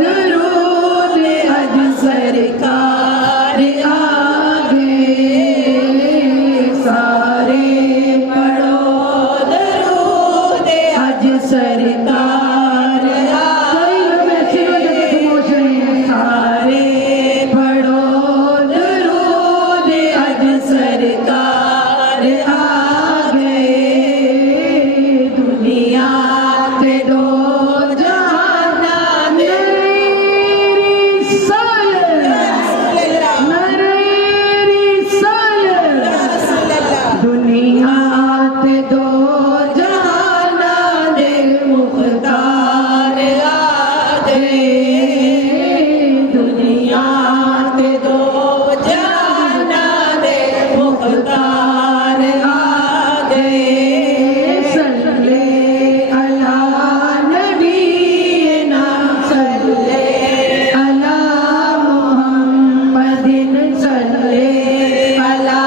दरूद अज सरकार आ गए, सारे पढ़ो दरूद अज सरकार आ गए, सारे पढ़ो दरूद अज सरकार आ गए। दुनिया पे दो दुनिया ते दो जहाना दे मुख्तार आ गए, दुनिया ते दो जहाना दे मुख्तार आ गए। सल्ले अला नबीना सल्ले अला मुहम्मदिन सल्ले अला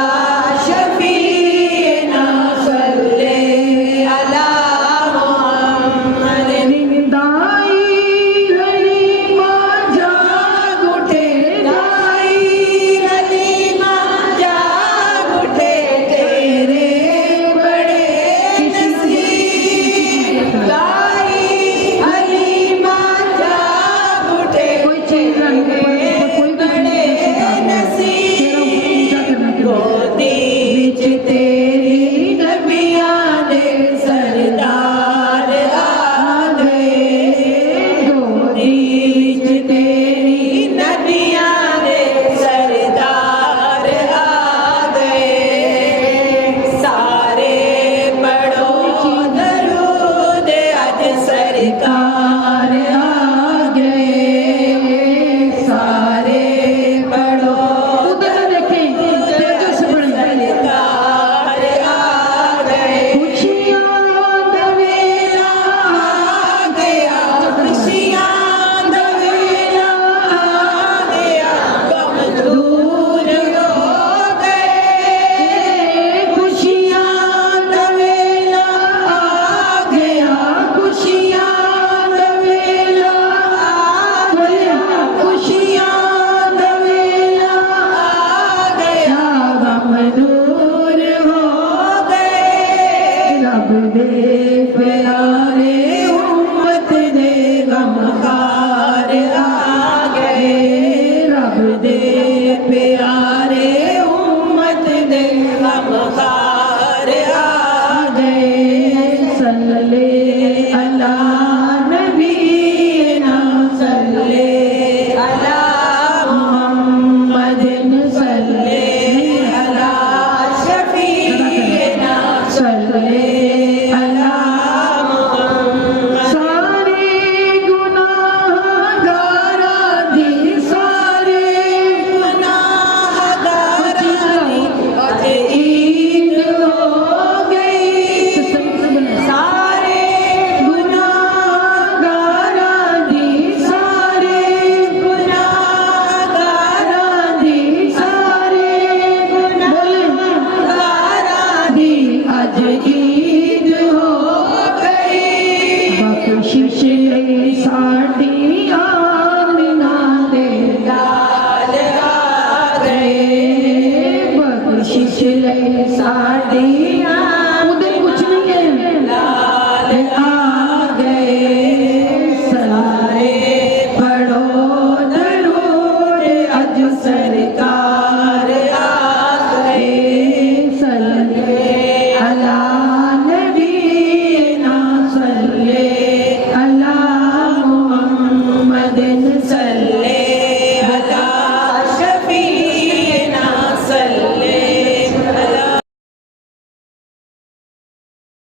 प्यारे उम्मत दे गम